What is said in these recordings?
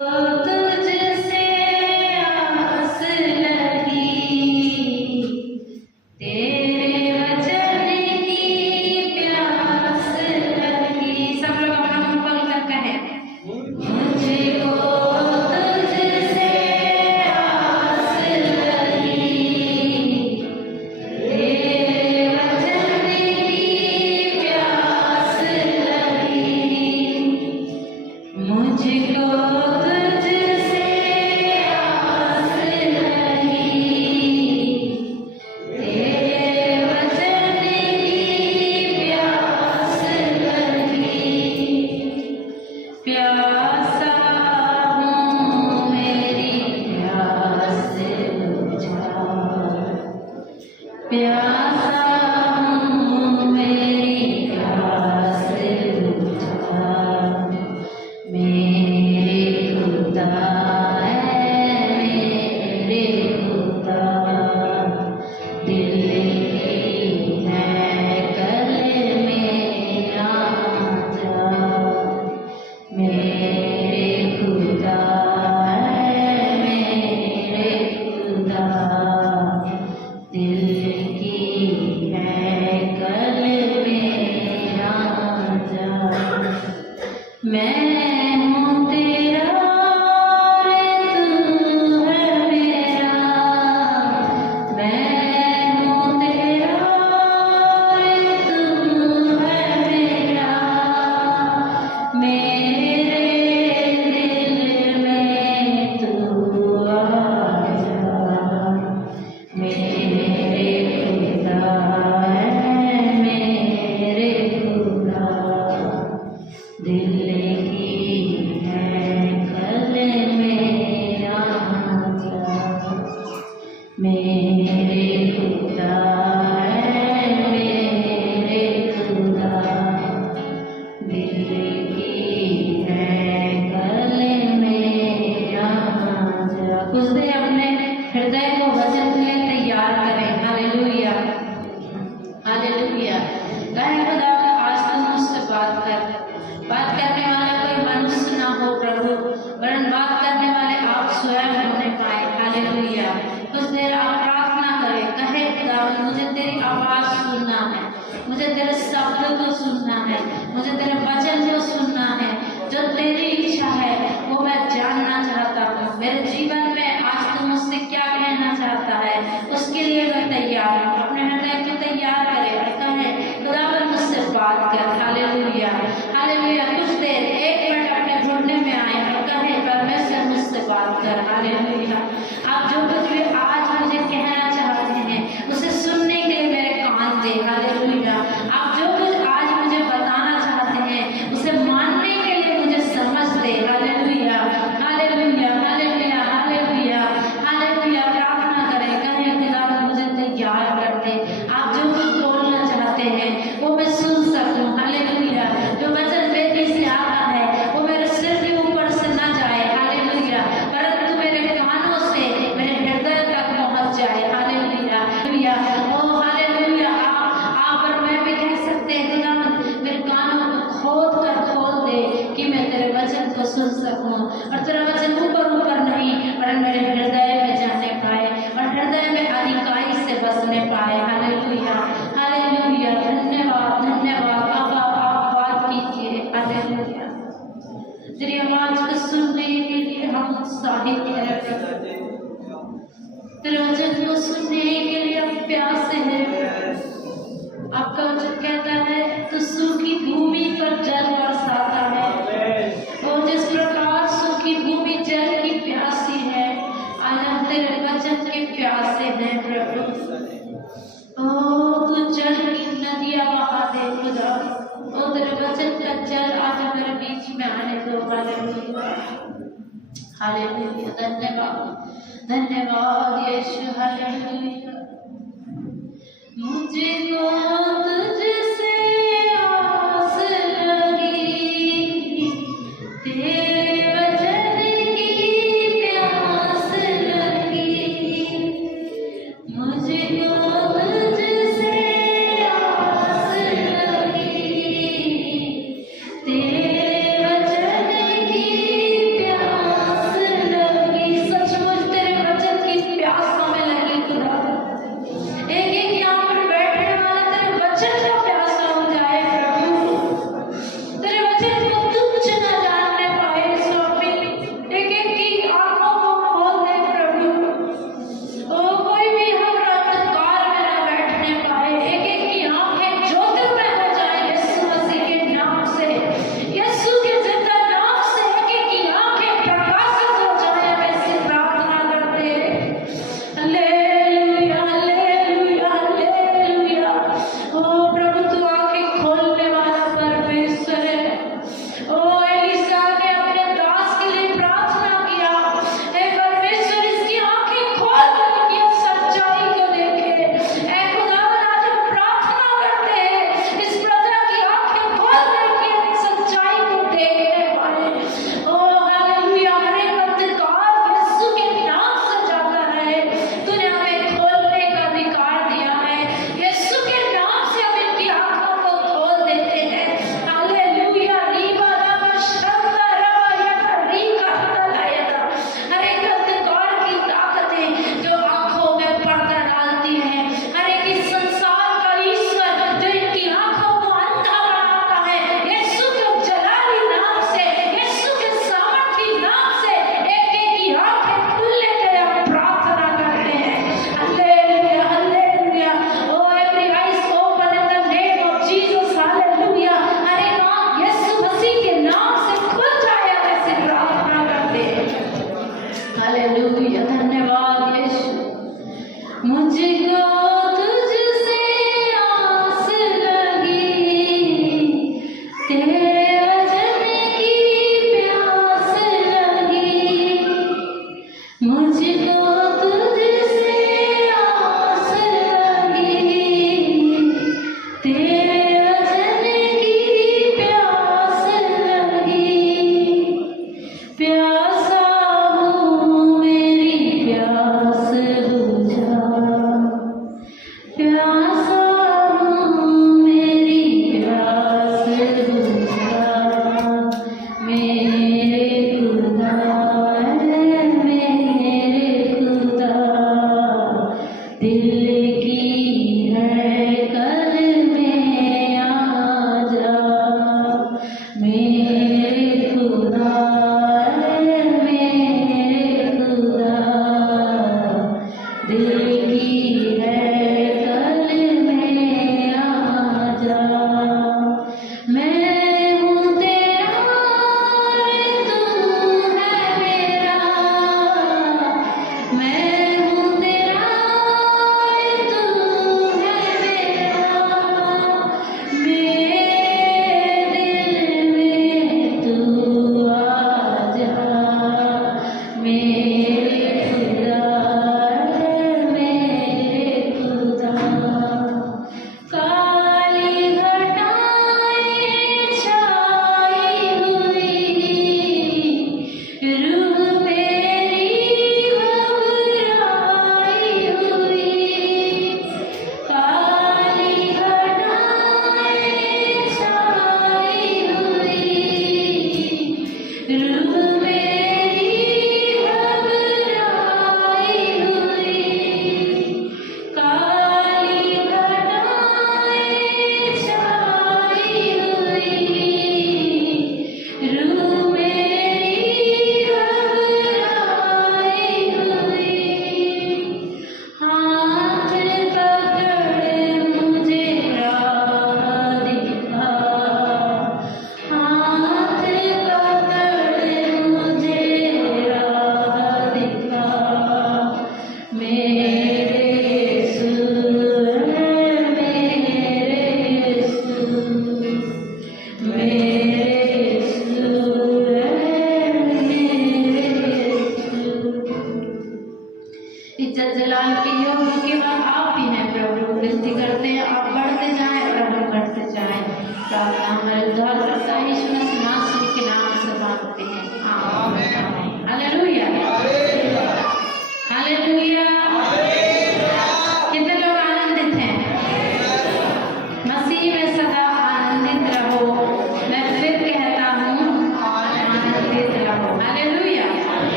तुझसे आस लगी, तेरे वचन की प्यास लगी। सब लोग अपना मुंह खोल कर कहें, मुझको तुझसे आस लगी, तेरे वचन की प्यास लगी, मुझको मुझे तेरे शब्द को सुनना है, मुझे तेरे वचन को सुनना है। जो तेरी इच्छा है वो मैं जानना चाहता हूँ। मेरे जीवन में आज तू मुझसे क्या कहना चाहता है, उसके लिए मैं तैयार हूँ। अपने हृदय को तैयार करे और कहे खुदावन मुझसे बात कर। Hallelujah, hallelujah. कुछ देर 1 मिनट अपने ढूंढने में आए और कहे परमेश्वर मुझसे बात कर। हालेलुया। आप जो कुछ भी आज मुझे कहना चाहते हैं उसे सुनने के लिए मेरे कान दे। हालेलुया। आप जो कुछ आज मुझे बताना चाहते हैं उसे मानने के लिए मुझे समझ दे। Hallelujah, hallelujah, hallelujah, hallelujah, hallelujah. प्रार्थना करें, कहें खुदा मुझे तैयार कर दे। आप जो कुछ बोलना चाहते हैं वो मैं सुन सकूं। हालेलुया। जो वचन बेटी से आता है वो मेरे सिर के ऊपर से ना जाए। हालेलुया। परंतु मेरे कानों से मेरे हृदय तक पहुंच जाए। Hallelujah, hallelujah. Oh hallelujah. आप और मैं भी कह सकते हैं खुदा मेरे कानों को खोल दे कि मैं तेरे वचन को सुन सकूं और तेरा वचन ऊपर ऊपर नहीं पर मेरे हृदय में जाने पाए और हृदय में अधिकाई से बसने पाए। Hallelujah, hallelujah. धन्यवाद, धन्यवाद। आप बात कीजिए। हालेलुया। तेरी आवाज को सुनने के लिए हम उत्साहित हैं, तेरे वचन को सुनने के लिए हम प्यासे हैं। आपका वचन कहता है तो सूखी भूमि पर जल बरसाता है और जिस प्रकार सूखी भूमि जल की प्यासी है, आज हम तेरे वचन के प्यासे हैं प्रभु। ओ तू जल की नदियां बहा दे खुदा। ओ तेरे वचन का जल आज हमारे बीच में आने दो। Hallelujah, hallelujah. धन्यवाद, धन्यवाद यीशु। हालेलुया। मुझको तुझसे आस लगी, तेरे वचन की प्यास लगी, मुझको तुझसे आस लगी, तेरे वचन की प्यास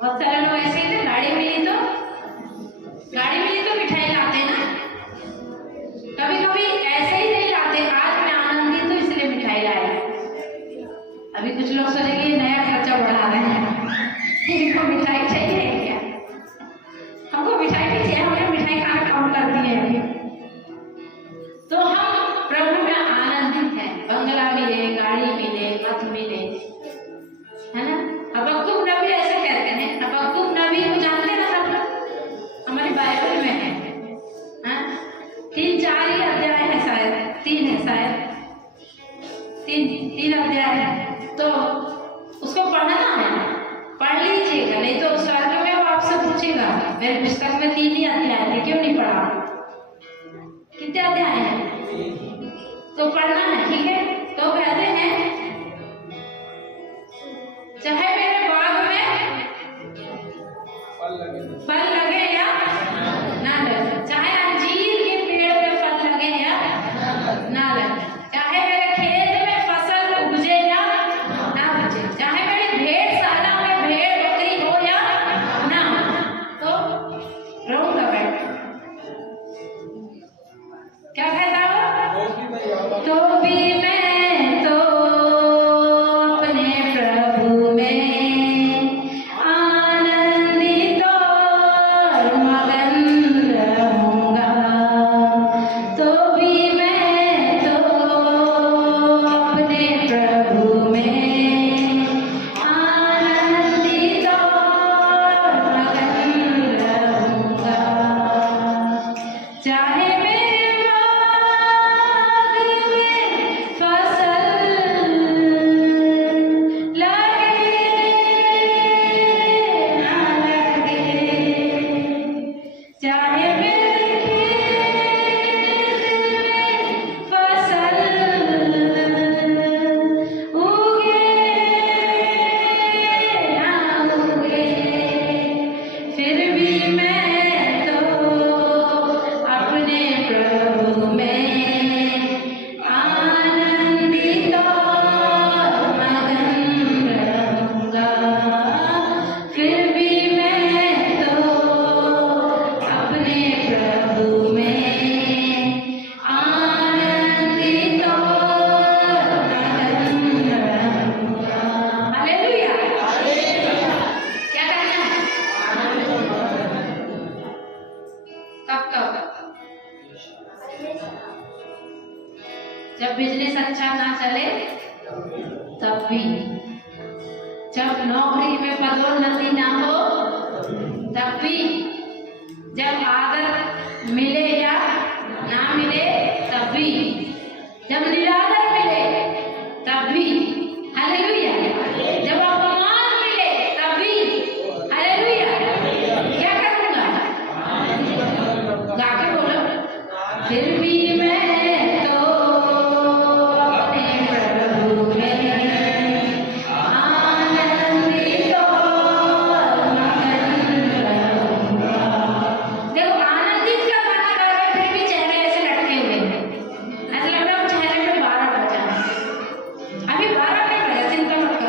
बहुत सारे लोग ऐसे ही थे, गाड़ी मिली तो मिठाई लाते ना। कभी कभी ऐसे ही नहीं लाते, आज मैं आनंदित हूँ इसलिए मिठाई लाई। अभी कुछ लोग सोचेंगे ये नया खर्चा बढ़ा रहे हैं, इनको मिठाई चाहिए क्या? हमको मिठाई नहीं चाहिए, हमने मिठाई खाना कम कर दिए हैं। तो हम प्रभु में आनंदित हैं, बंगला मिले, गाड़ी मिले, मत मिले, है ना। हबक्कुक नबी ऐसा कहते हैं। हबक्कुक नबी को जानते हैं ना सब लोग, हमारी बाइबल में है, 3-4 ही अध्याय है, शायद 3 है, शायद 3 अध्याय है। तो उसको पढ़ना है, पढ़ लीजिएगा, नहीं तो स्वर्ग में वो आपसे पूछेगा मेरे पुस्तक में 3 ही अध्याय थे, क्यों नहीं पढ़ा? कितने अध्याय हैं? तो पढ़ना है, ठीक है। तो कहते हैं चाहे मेरे बाग में फल लगे या ना लगे, चाहे अंजीर के पेड़ पे फल लगे या ना लगे, चाहे मेरे खेत में फसल उपजे या ना उपजे, चाहे मेरी भेड़शाला में भेड़ बकरी हो या ना हो, तो रहूंगा मैं। क्या कहता हो? तो भी मैं तो अपने प्रभु में आनंदित और मगन रहूंगा। तो भी मैं तो अपने प्रभु में आनंदित और मगन रहूंगा। चाहे जब बिजनेस अच्छा ना चले तब भी, जब नौकरी में पदोन्नति ना हो तब भी, जब आदर मिले या ना मिले तब भी, जब निरादर मिले तब भी, हालेलुया, जब अपमान मिले तब भी, हालेलुया। क्या करूंगा? गा के बोलो, फिर भी मैं अभी 12 नहीं बजा, चिंता मत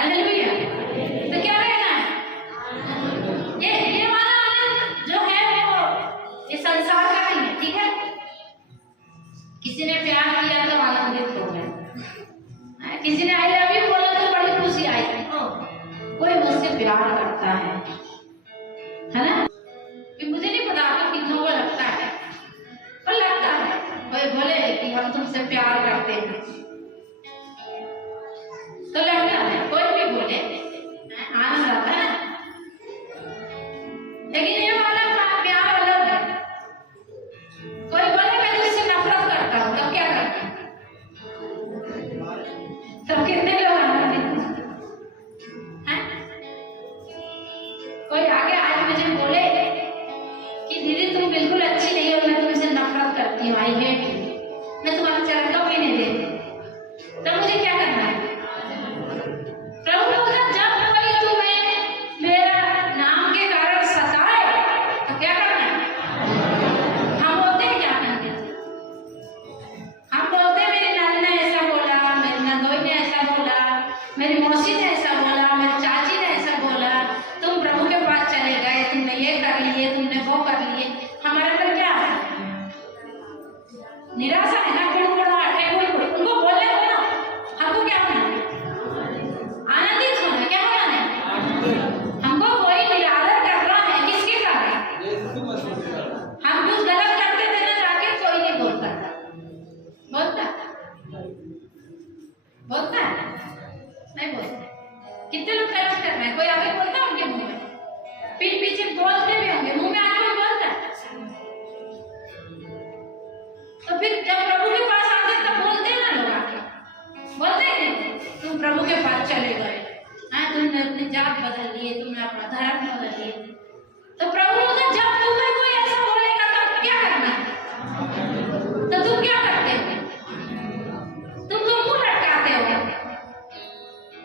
हालेलुया। तो क्या रहना है? ये वाला आनंद जो है वो ये संसार का नहीं है, ठीक है। किसी ने प्यार किया तो आनंदित हो गए, किसी ने आई लव यू बोला तो बड़ी खुशी आई। कोई मुझसे प्यार करता है ना, कि मुझे नहीं पता आपको कितनों को लगता है, पर लगता है। कोई बोले कि हम तुमसे प्यार करते हैं तो लगता है, कोई भी बोले आनंद आता है। लेकिन ये वाला प्यार अलग है। कोई बोले मैं तुझसे नफरत करता हूँ, तब क्या करते हैं? तब कितने लोग आनंदित हैं? कोई आगे आज मुझे बोले कि दीदी तुम बिल्कुल अच्छी नहीं हो, मैं तुमसे नफरत करती हूँ, आई हेट यू, मैं तुम्हारा चरण का भी नहीं देती, तब मुझे क्या करना है? प्रभु बोला जब कोई तुम्हें मेरा नाम के कारण सताए तो क्या करना है? हम बोलते हैं क्या करते? हम बोलते हैं मेरी नानी ने ऐसा बोला, मेरी नंदोई ने ऐसा बोला, मेरी मौसी ने ऐसा बोला, मेरी चाची ने ऐसा बोला, तुम प्रभु के पास चले गए, तुमने ये कर लिए, तुमने वो कर लिए। हमारे पर क्या है? निराशा है ना, गुड़गुड़ाहट है। उनको बोलने दो ना, हमको क्या होना है? आनंदित होना। क्या होना है? हमको कोई निरादर कर रहा है, किसके कारण? हम कुछ गलत करते थे ना, जाके कोई नहीं बोलता बोलता बोलता नहीं बोलता। कितने लोग खर्च कर रहे हैं, कोई आगे बोलता है उनके मुंह में, पीठ पीछे बोलते भी होंगे, मुंह में आगे कोई बोलता है। तो फिर जब प्रभु के पास आते तब बोलते ना लोग आके, बोलते हैं तुम प्रभु के पास चले गए, तुमने अपनी जात बदल लिए, तुमने अपना धर्म बदल लिए। तो प्रभु बोलते जब तुम्हें कोई ऐसा बोलेगा तब क्या करना है? तो तुम क्या करते हो? तुम तो मुंह लटकाते हो।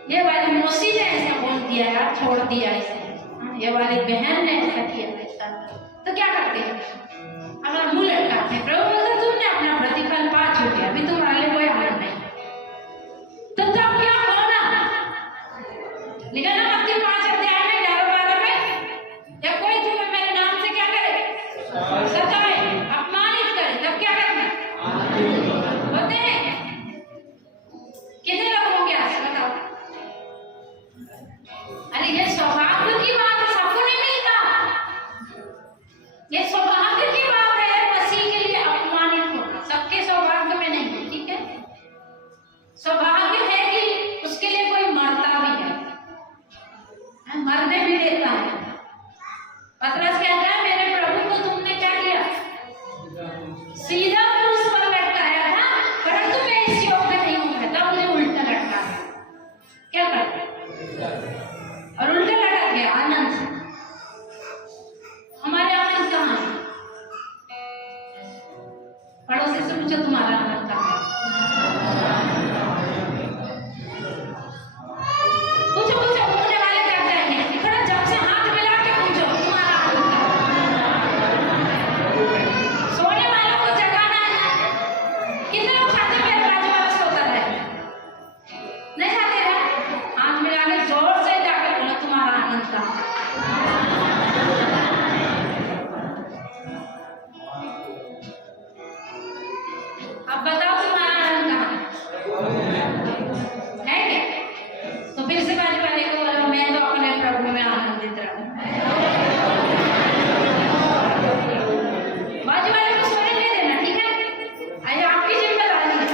ये वाली मौसी ने ऐसा बोल दिया यार, छोड़ दिया इसे, ये वाली बहन ने ऐसा किया ऐसा, तो क्या करते हैं? अपना मुंह लटकाते हैं। प्रभु बोलते तुमने अपना प्रतिफल पा चुके, अभी तुम्हारे लिए कोई आनंद नहीं। तो तब क्या होना? लिखा ना मत्ती 5 अध्याय में 11-12 में, जब कोई तुम्हें मेरे नाम से क्या करे? सताए, अपमानित करे, तब क्या करना? होते हैं कितने लोग होंगे आज बताओ? अरे ये सौभाग्य की बात है, सबको नहीं मिलता। ये सौभाग्य की बात है मसीह के लिए अपमानित होना, सबके सौभाग्य में नहीं है, ठीक है। सौभाग्य है कि उसके लिए कोई मरता भी है, मरने भी देता है। पतरस कहता है मेरे प्रभु को तुमने क्या किया? सीधा क्रूस पर लटकाया था, परंतु मैं इस योग्य नहीं हूं, तब मुझे उल्टा लटका क्या करते? और उल्टा लटक गया आनंद से। हमारे आनंद कहाँ है? पड़ोसी से पूछो तुम्हारा आनंद कहाँ है? पूछो पूछो, बोलने वाले क्या जाएंगे? थोड़ा जब से हाथ मिला के पूछो तुम्हारा आनंद कहाँ है? सोने वालों को जगाना है। कितने लोग चाहते हैं मेरे बाजू वाला सोता रहे? नहीं चाहते हैं? हाथ मिला के जोर से जाकर बोलो तुम्हारा आनंद कहाँ है? अब बताओ तुम्हारा आनंद कहाँ है क्या? तो फिर से बाजू वाले को बोलो मैं तो अपने प्रभु में आनंदित रहूं। बाजू वाले को सोने नहीं देना, ठीक है? ये आपकी जिम्मेदारी है,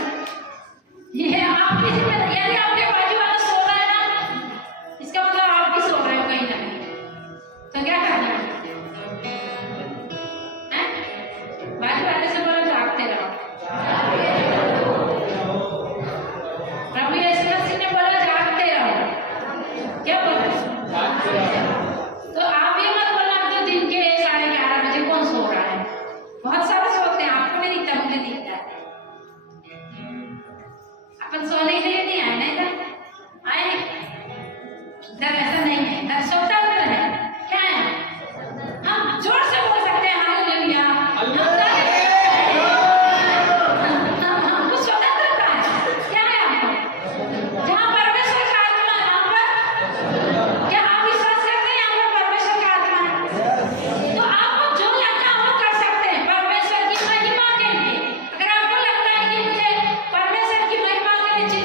ये आपकी जिम्मेदारी। यदि आपके बाजू वाला सो रहा है ना, इसका मतलब आप भी सो रहे हो कहीं ना कहीं, तो क्या करना है? बाजू वाले से बोलो जागते रहो। प्रभु यीशु मसीह ने बोला जागते रहो। क्या बोला? तो आप ये मत बोलना तो दिन के 11:30 बजे कौन सो रहा है? बहुत सारे सोते हैं, आपको नहीं दिखता, मुझे दिखता है। अपन सोने के लिए नहीं आए ना इधर, आए इधर ऐसा नहीं है, इधर सोता है। क्या है? हम जोर से बोल सकते हैं हालेलुया। हमको स्वतंत्रता है। क्या है हमको? जहाँ परमेश्वर का आत्मा, वहाँ पर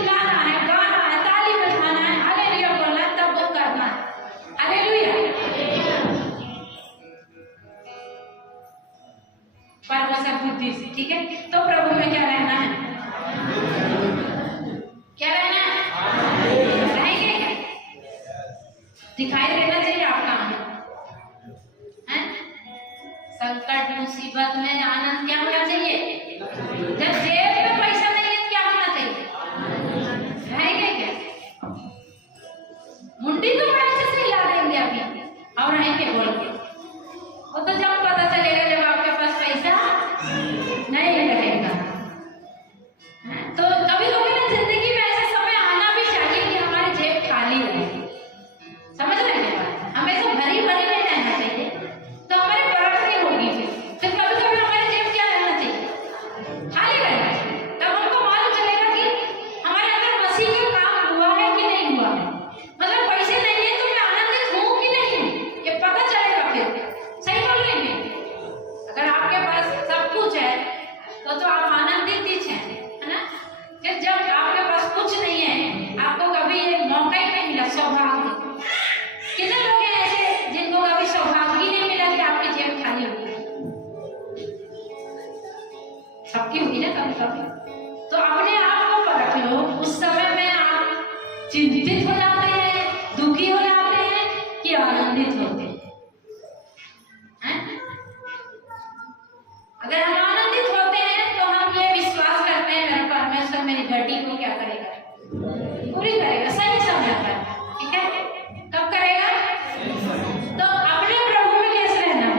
चिल्लाना है, गाना है, ताली बजाना है, हालेलुया बोलना है, तब वो करना है। हालेलुया। परमेश्वर बुद्धि से, ठीक है। तो प्रभु में क्या रहना है? क्या रहना है? रहेंगे। दिखाई देना चाहिए आपका है? संकट मुसीबत में आनंद क्या होना चाहिए? जब जेब में पैसा नहीं है क्या होना चाहिए? रहेंगे क्या? मुंडी तो बड़ा अच्छे से हिला देंगे अभी, और रहेंगे बोल के। वो तो जब पता चलेगा जब आपके पास पैसा नहीं रहेगा। तो कभी कभी ना जिंदगी में ऐसा समय आना भी चाहिए कि हमारी जेब खाली रहे। समझ रहे हैं? हमेशा भरी भरी नहीं रहना चाहिए, तो हमारी बरकत नहीं होगी। फिर कभी कभी हमारी जेब क्या रहना चाहिए? खाली रहना चाहिए। तब हमको मालूम चलेगा कि हमारे अंदर मसीह का काम हुआ है कि नहीं हुआ है। मतलब पैसे नहीं है तो मैं आनंदित हूँ कि नहीं हूँ, ये पता चलेगा फिर। सही बोल रहे हैं? अगर आपके पास सब कुछ है तो आप आनंदित ही हैं, है ना? फिर जब आपके पास कुछ नहीं है, आपको कभी ये मौका ही नहीं मिला, सौभाग्य। कितने लोग हैं ऐसे जिनको कभी सौभाग्य ही नहीं मिला कि आपकी जेब खाली होगी? सबकी हुई ना कभी कभी। तो अपने आप को परख लो। उस समय में आप चिंतित हो जाते हैं, दुखी हो जाते हैं कि आनंदित होते हैं? अगर हम आनंदित होते हैं तो हम ये विश्वास करते हैं मेरा परमेश्वर मेरी घटी को क्या करेगा? पूरी करेगा सही समय पर, ठीक है। कब करेगा? तो अपने प्रभु में कैसे रहना है?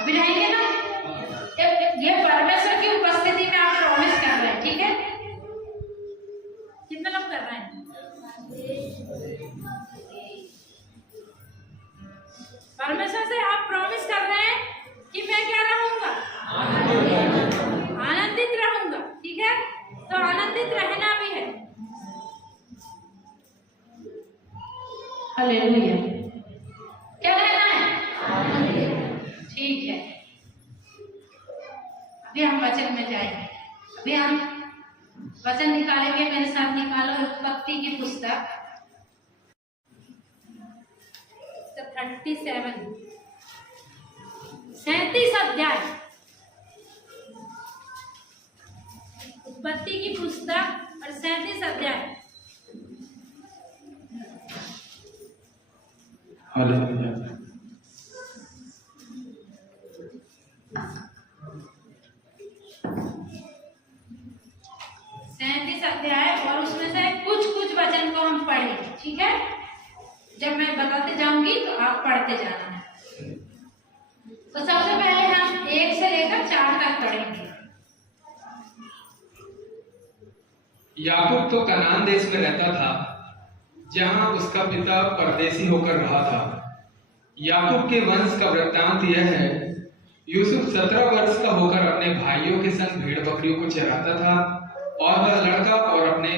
अभी रहेंगे ना? ये परमेश्वर की उपस्थिति में आप प्रॉमिस कर रहे हैं, ठीक है। कितने लोग कर रहे हैं? परमेश्वर से आप प्रॉमिस कर रहे हैं कि मैं क्या रहूंगा? आनंदित रहूंगा, ठीक है। तो आनंदित रहना भी है। हालेलुया। क्या रहना है? ठीक है। अभी हम वचन में जाएंगे। अभी हम वचन निकालेंगे, मेरे साथ निकालो उत्पत्ति की पुस्तक 37 अध्याय। उत्पत्ति की पुस्तक और 37 अध्याय। हालेलुया। अध्याय और उसमें से कुछ वचन को हम पढ़ेंगे, ठीक है। जब मैं बताते जाऊंगी तो आप पढ़ते जाना है। तो सबसे पहले हम 1 से लेकर 4 तक पढ़ेंगे। याकूब तो कनान देश में रहता था, जहां उसका पिता परदेसी होकर रहा था। याकूब के वंश का वृत्तांत यह है। यूसुफ 17 वर्ष का होकर अपने भाइयों के संग भेड़ बकरियों को चराता था, और वह लड़का और अपने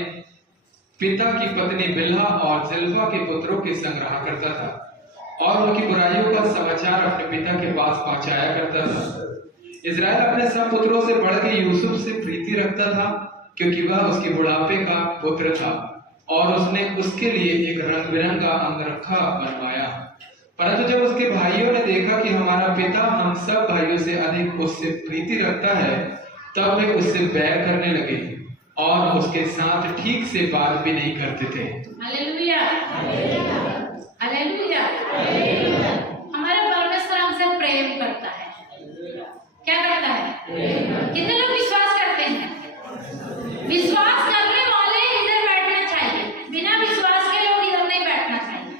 पिता की पत्नी बिल्हा और जिल्फा के पुत्रों के संग रहा करता था, और उनकी बुराइयों का समाचार अपने पिता के पास पहुंचाया करता था। इजराइल अपने सब पुत्रों से बढ़ के यूसुफ से प्रीति रखता था, क्योंकि वह उसके बुढ़ापे का पुत्र था, और उसने उसके लिए एक रंग बिरंगा अंगरखा बनवाया। परंतु जब उसके भाइयों ने देखा कि हमारा पिता हम सब भाइयों से अधिक उससे प्रीति रखता है, तब वे उससे बैर करने लगे और उसके साथ ठीक से बात भी नहीं करते थे। Hallelujah, hallelujah. हमारा परमेश्वर हमसे प्रेम करता है। क्या करता है? कितने लोग विश्वास करते हैं? विश्वास करने वाले इधर बैठना चाहिए, बिना विश्वास के लोग इधर नहीं बैठना चाहिए।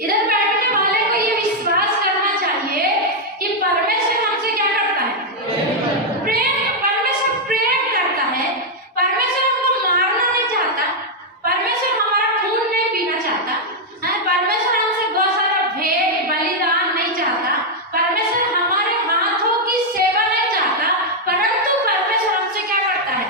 इधर बैठने वाले को ये विश्वास करना चाहिए कि परमेश्वर हमसे क्या करता है? प्रेम। परमेश्वर प्रेम करता है। परमेश्वर हमको मारना नहीं चाहता। परमेश्वर हमारा खून नहीं पीना चाहता है। परमेश्वर हमसे बहुत सारा भेंट बलिदान नहीं चाहता। परमेश्वर हमारे हाथों की सेवा नहीं चाहता, परंतु परमेश्वर हमसे क्या करता है?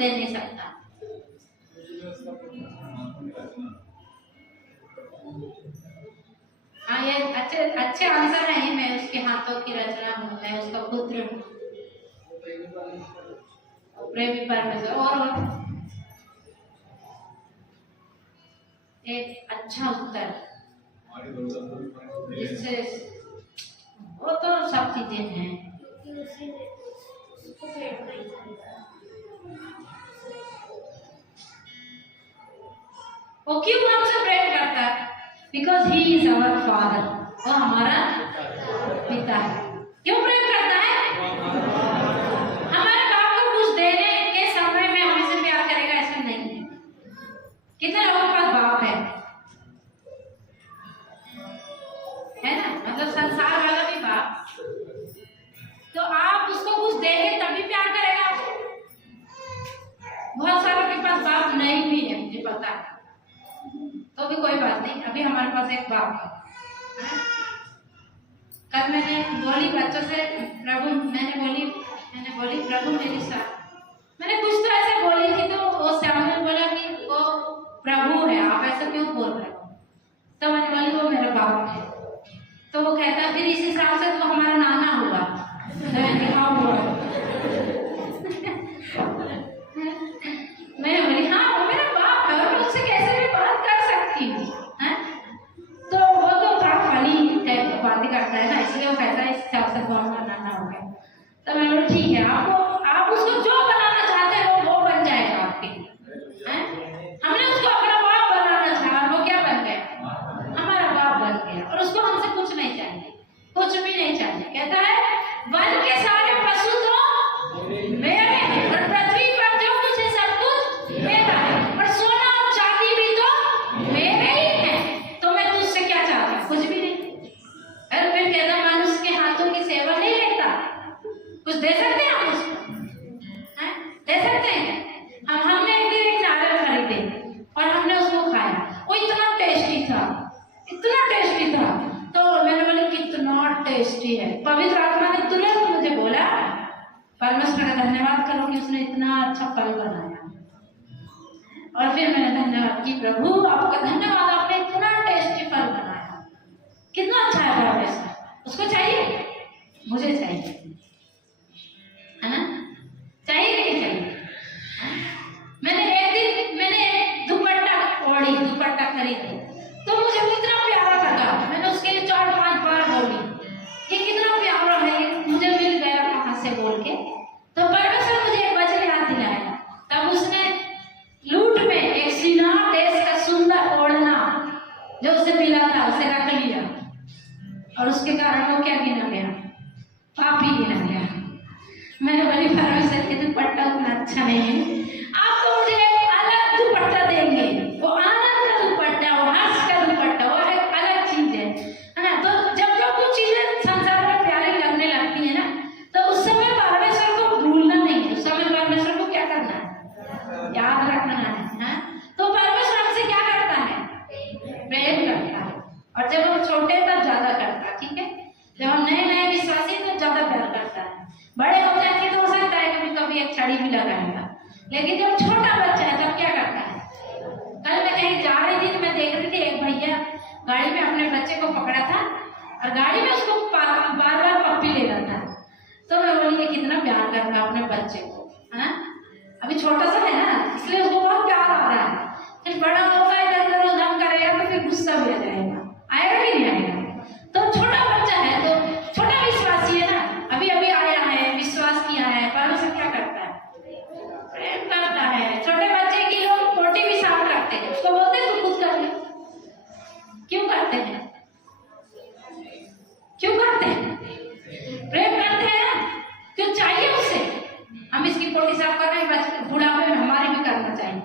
दे नहीं सकता। हाँ, ये अच्छे आंसर है। मैं उसके हाथों की रचना हूँ, मैं उसका पुत्र हूँ, प्रेमी परमेश्वर। और एक अच्छा उत्तर जिससे वो तो सब चीजें हैं। वो क्यों हमसे प्रेम करता है? Because he is our father, वो हमारा पिता है। क्यों प्रेम करता है? हमारे बाप को कुछ देने के समय में हमसे प्यार करेगा ऐसा नहीं है। कितने लोगों के पास बाप है ना? मतलब संसार वाला भी बाप, तो आप उसको कुछ देंगे तभी प्यार करेगा आपको। बहुत सारों के पास बाप नहीं भी है, मुझे पता है, तो भी कोई बात नहीं। अभी हमारे पास एक बाप है। कल मैंने बोली बच्चों से, मैंने बोली प्रभु मेरे साथ, मैंने कुछ तो ऐसे बोली थी, तो वो श्यामल बोला कि वो प्रभु है, आप ऐसा क्यों बोल रहे हो? तो मैंने बोली वो मेरा बाप है। तो वो कहता फिर इस हिसाब से तो हमारा नाना हुआ। मैंने बोली हाँ वो मेरा बाप है और मैं उससे कैसे भी बात कर सकती हूँ। तो वो तो थोड़ा फनी बातें करता है ना, इसलिए वो कहता है इस हिसाब से कौन नाना हो गया। तो मैं बोली ठीक है, आप उसको जो बनाना चाहते हैं वो बन जाएगा आपके लिए। हमने उसको अपना बाप बनाना चाहा, वो क्या बन गया? हमारा बाप बन गया। और उसको हमसे कुछ नहीं चाहिए, कुछ भी नहीं चाहिए। कहता है वन के सारे पशु तो मेरे हैं और पृथ्वी पर जो कुछ है सब कुछ मेरा है, और सोना और चांदी भी तो मेरे ही है। तो मैं तुझसे क्या चाहता हूँ? कुछ भी नहीं। अरे फिर कहता मनुष्य के हाथों की सेवा नहीं लेता, कुछ दे सकते हैं हम उसको? दे सकते हैं? हमने एक दिन एक नारियल खरीदे और हमने उसको खाया, वो इतना टेस्टी था, इतना टेस्टी था। तो मैंने बोला कितना टेस्टी है। पवित्र आत्मा ने तुरंत मुझे बोला परमेश्वर का धन्यवाद करो कि उसने इतना अच्छा फल बनाया। और फिर मैंने धन्यवाद की, प्रभु आपका धन्यवाद, आपने इतना टेस्टी फल बनाया, कितना अच्छा है परमेश्वर। उसको चाहिए? मुझे चाहिए, है ना? चाहिए कि नहीं चाहिए? मैंने एक दुपट्टा खरीदी, तो मुझे वो इतना प्यारा लगा। मैंने उसके लिए 4-5 बार बोली कि कितना प्यारा है, मुझे मिल गया कहाँ से बोल के। तो परमेश्वर मुझे एक वचन याद दिलाया। तब उसने लूट में एक सिनार देश का सुंदर ओढ़ना जो उसे मिला था उसे रख लिया, और उसके कारण वो क्या गिना गया? पापी गिना गया। मैंने बोली परमेश्वर के दुपट्टा उतना अच्छा नहीं है, आप तो मुझे एक अलग दुपट्टा देंगे, वो आनंद का दुपट्टा, वो हर्ष का दुपट्टा, वो एक अलग चीज है ना? तो जब कुछ चीजें संसार में प्यारी लगने लगती है ना, तो उस समय परमेश्वर को भूलना नहीं है, उस समय परमेश्वर को क्या करना है? याद रखना है। तो परमेश्वर हमसे क्या करता है? प्रेम करता है। और जब हम छोटे तब ज्यादा करता है, ठीक है? जब हम नए विश्वासी तो ज्यादा प्यार करता है। बड़े हो जाएंगे तो हो सकता है कभी एक छड़ी भी लगाएगा, लेकिन जब छोटा बच्चा है तब क्या करता है? कल मैं कहीं जा रही थी तो मैं देख रही थी एक भैया गाड़ी में अपने बच्चे को पकड़ा था और गाड़ी में उसको बार बार पप्पी ले रहा था। तो मैं बोली ये कितना प्यार कर रहा है अपने बच्चे को, है ना? अभी छोटा सा है ना, इसलिए उसको बहुत प्यार आ रहा है। फिर बड़ा होगा इधर उधम करेगा तो फिर गुस्सा भी आ जाएगा, आएगा कि नहीं आएगा? तो छोटा बच्चा है, तो छोटा विश्वासी है ना, अभी आया है, विश्वास किया है, परमेश्वर क्या करता है? प्रेम करता है। छोटे बच्चे की लोग पोटी भी साफ करते हैं, उसको बोलते हैं तू खुद कर ले। क्यों करते हैं? क्यों करते हैं? प्रेम करते हैं ना, क्यों चाहिए उसे? हम इसकी पोटी साफ कर रहे हैं, बुढ़ापे में हमारी भी करना चाहिए।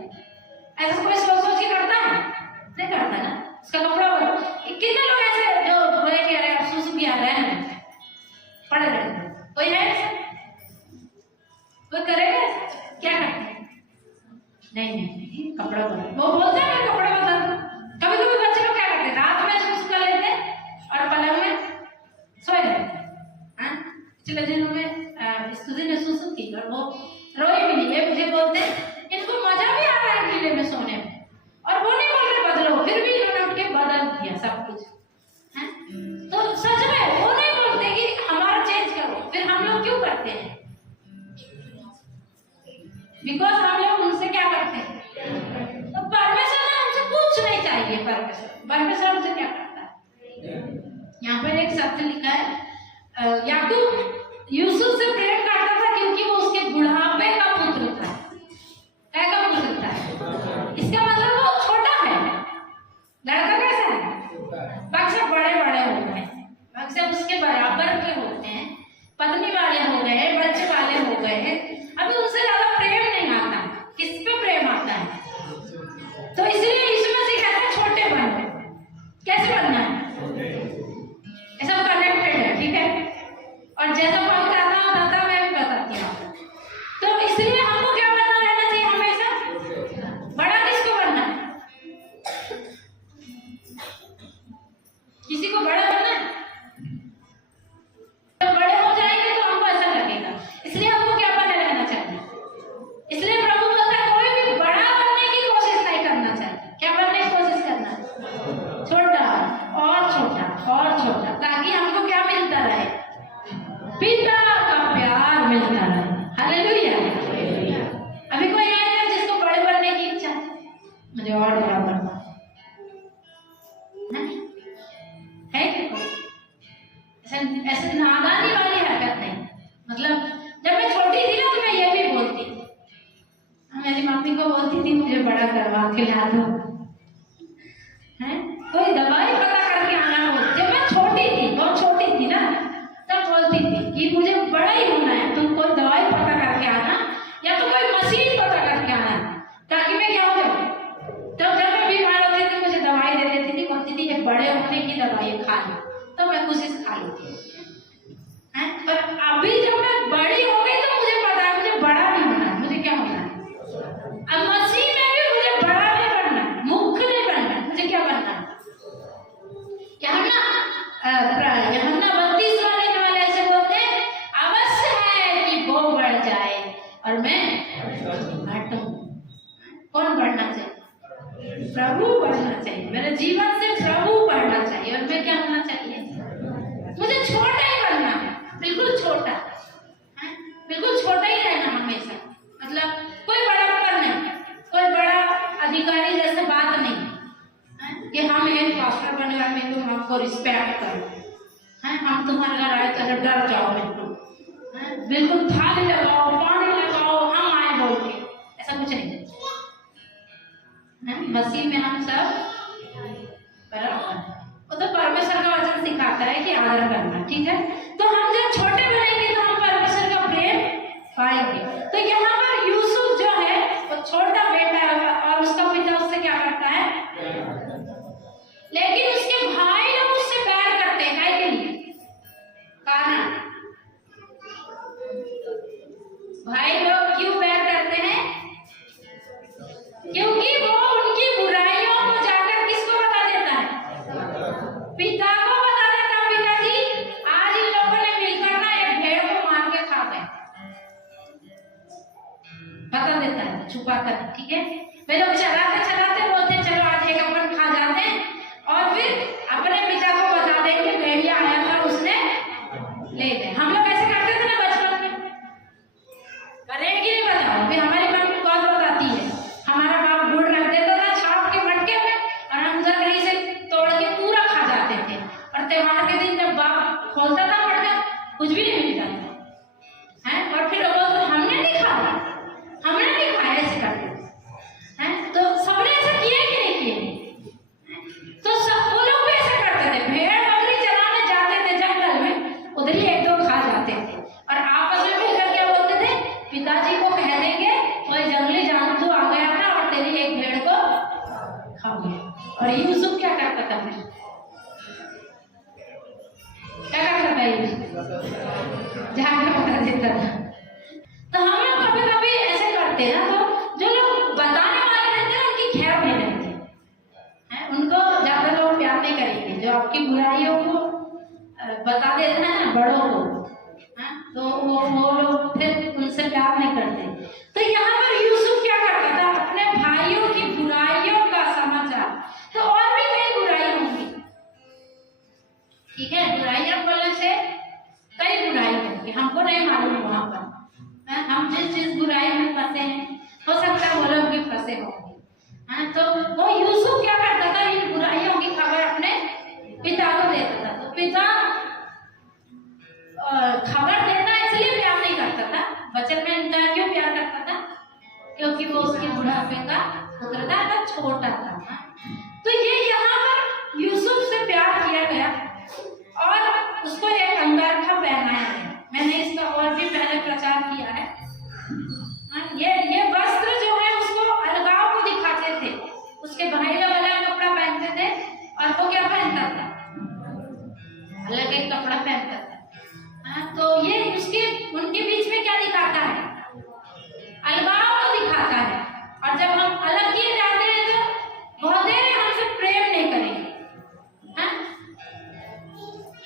है सब कुछ है। तो सच में वो नहीं बोलते कि हमारा चेंज करो, फिर हम लोग क्यों करते हैं? बिकॉज हम लोग उनसे क्या करते हैं? तो परमेश्वर ने हमसे कुछ नहीं चाहिए। परमेश्वर हमसे क्या करता है? यहाँ पर एक शब्द लिखा है, याकूब यूसुफ से प्रेम करता था क्योंकि वो उसके बुढ़ापे का पुत्र था। क्या का पुत्र था? इसका मतलब वो छोटा है। लड़का कैसा है? बच्चे बड़े बड़े हो गए, बच्चे उसके बराबर के होते हैं, पत्नी वाले हो गए, बच्चे वाले हो गए, अभी उनसे ज्यादा प्रेम नहीं आता। किस पे प्रेम आता है? तो इसलिए यीशु मसीह कहता है छोटे बनो। कैसे बनना है? ये सब कनेक्टेड है, ठीक है? और जैसा मैं बताता मैं भी बताती हूँ। तो इसलिए हमको क्या बनना रहना चाहिए हमेशा? बड़ा किसको बनना है? किसी को बड़ा बनना है? तो बड़े हो जाएंगे तो हमको ऐसा लगेगा, इसलिए हमको क्या बना रहना चाहिए? इसलिए प्रभु बोलता है कोई भी बड़ा बनने की कोशिश नहीं करना चाहिए। क्या बनने की कोशिश करना है? छोटा और छोटा और छोटा, ताकि हमको क्या मिलता रहे? पिता का प्यार मिलता रहे। हालेलुया। अभी कोई आएगा जिसको बड़े बनने की इच्छा है, मुझे और बड़ा बनना है कि कोई? ऐसे नादानी वाली हरकत नहीं। मतलब जब मैं छोटी थी ना तो मैं ये भी बोलती थी, मेरी मम्मी को बोलती थी मुझे बड़ा करवा खिला दो, हैं? कोई दवाई पता करके आना बोलती। जब मैं छोटी थी, बहुत छोटी थी ना, तब बोलती थी कि मुझे बड़ा ही होना है, तुम कोई दवाई पता करके आना या तो कोई मशीन पता करके आना, ताकि मैं क्या हो जाऊं। तो जब मैं बीमार होती थी मुझे दवाई दे देती थी, बोलती थी ये बड़े होने की दवाई खा लो, तो मैं खुशी से खा लेती थी। पर अभी जब मैं बड़ी हो गई तो मुझे पता है मुझे बड़ा भी होना है। मुझे क्या होना है? अब मसीह में भी मुझे बड़ा नहीं बनना है, मुख्य नहीं बनना है। मुझे क्या बनना है? यूहन्ना 32 वाले ऐसे बोलते हैं, अवश्य है कि वो बढ़ जाए और मैं घटूं। कौन बढ़ना चाहिए? प्रभु बढ़ना चाहिए। मेरे जीवन से प्रभु बढ़ना चाहिए। और मैं क्या होना चाहिए? मुझे छोटा ही बनना है, बिल्कुल छोटा, बिल्कुल छोटा ही रहना हमेशा। मतलब कोई बड़ापन नहीं, कोई बड़ा अधिकारी जैसे बात नहीं कि हम एक पास्टर बने वाले तो हमको रिस्पेक्ट करो, हम तुम्हारे घर आए तो डर जाओ, बिल्कुल थाली लगाओ, पानी लगाओ, हम आए बोल के, ऐसा कुछ नहीं। मसीह में हम सब बराबर। वो तो परमेश्वर का वचन सिखाता है कि आदर करना, ठीक है? तो हम जब छोटे बनेंगे तो हम परमेश्वर का प्रेम पाएंगे। तो यहाँ पर यूसुफ जो है वो छोटा बेटा है और उसका पिता उससे क्या करता है? लेकिन उसके भाई लोग उससे प्यार करते हैं। काहे के लिए? कारण भाई लोग क्यों प्यार करते हैं? क्योंकि वो उनकी बुराइयों को जाकर किसको बता देता है? पिता को बता देता है। पिताजी आज इन लोगों ने मिलकर ना एक भेड़ को मार के खा गए, बता देता है छुपा कर, ठीक है? वे लोग चलाते चलाते बोलते हैं चलो आज एक अपन खा जाते हैं, और फिर अपने पिता को बता देंगे भेड़िया आया था उसने ले गए। हम लोग ऐसे करते थे ना बचपन में, करेंगे नहीं बताओ? फिर हमारी मम्मी बहुत बताती है, हमारा बाप गुड़ रख देता था छाप के मटके में और हम उधर कहीं से तोड़ के पूरा खा जाते थे। और त्योहार के दिन जब बाप खोलता था मटका कुछ भी नहीं मिलता था, हैं? और फिर लोग हमने नहीं खाया, हमने नहीं खाया, ऐसे करते हैं। तो सबने ऐसा किया कि नहीं किया? तो सब वो लोग भी ऐसा करते थे, भेड़ बकरी चराने जाते थे जंगल में, उधर ही एक दो खा जाते थे और आपस में मिलकर क्या बोलते थे? पिताजी को कह देंगे कोई जंगली जानवर आ गया था और तेरी एक भेड़ को खा गया। और यूसुफ क्या करता था? फिर क्या करता था यूसुफ? जाकर बता देता था। तो हम लोग कभी कभी ऐसे करते हैं ना, तो जो लोग बताने वाले रहते हैं उनकी खैर नहीं रहती है, उनको ज्यादा लोग प्यार नहीं करेंगे। जो आपकी बुराइयों को बता देते हैं ना बड़ों को, तो वो लोग फिर उनसे प्यार नहीं करते। तो यहाँ पर यूसुफ क्या करता था? अपने भाइयों की बुराइयों का समाचार, तो और भी कई बुराई होंगी, बुढ़ापे का पुत्र था, तो छोटा था। तो ये यहाँ पर यूसुफ से प्यार किया गया और उसको एक अंगरखा पहनाया गया। मैंने इसका और भी पहले प्रचार किया है। ये